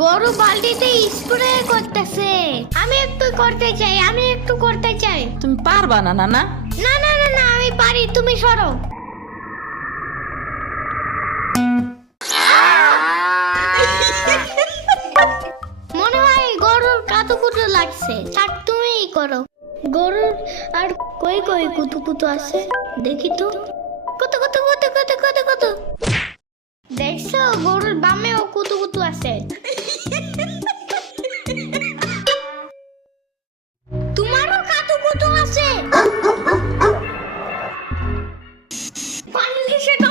গরু বালতিতে স্প্রে করতেছে। আমি একটু করতে চাই আমি একটু করতে চাই। তুমি পারবা না না না? না না না না আমি পারি তুমি সরো। মনে হয় গরুর কাতু কুতু লাগছে। থাক তুমিই করো। গরুর আর কই কই কুতু কুতু আছে? দেখি তো। কত কত কত কত কত কত। দেখছ গরুর বামেও কুতু কুতু আছে।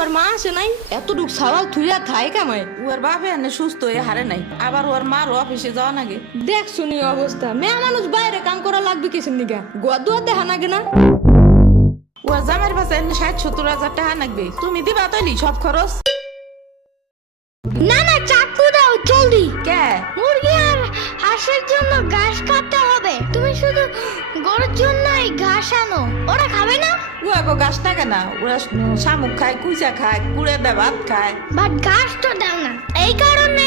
উয়ার মা আসে নাই? এতটুক সাওয়াল থুইয়া থাই কামাই ওর বাপে এনে সুস্থ হয়ে হারে নাই। আবার ওর মার অফিসে যাওয়া নাগে। দেখ শুনি অবস্থা। মেয়ে মানুষ বাইরে কাম করা লাগবে কিসের নিগা? গোয়া দেখা নাগে না? ওর জামের পাশে এনে ষাট সত্তর হাজার টাকা লাগবে তুমি দিবা তৈলি সব খরচ? না না চাকু দাও জলদি। কে? মুরগি আর হাঁসের জন্য ঘাস কাটতে হবে। তুমি শুধু গরুর জন্যই ঘাস আনো। ওরা খাবে ও গাছ না ওরা শামুক খায় কুইচা খায়, কুড়ে দেয় ভাত খায়। বাট গাছ তো দাও না। এই কারণে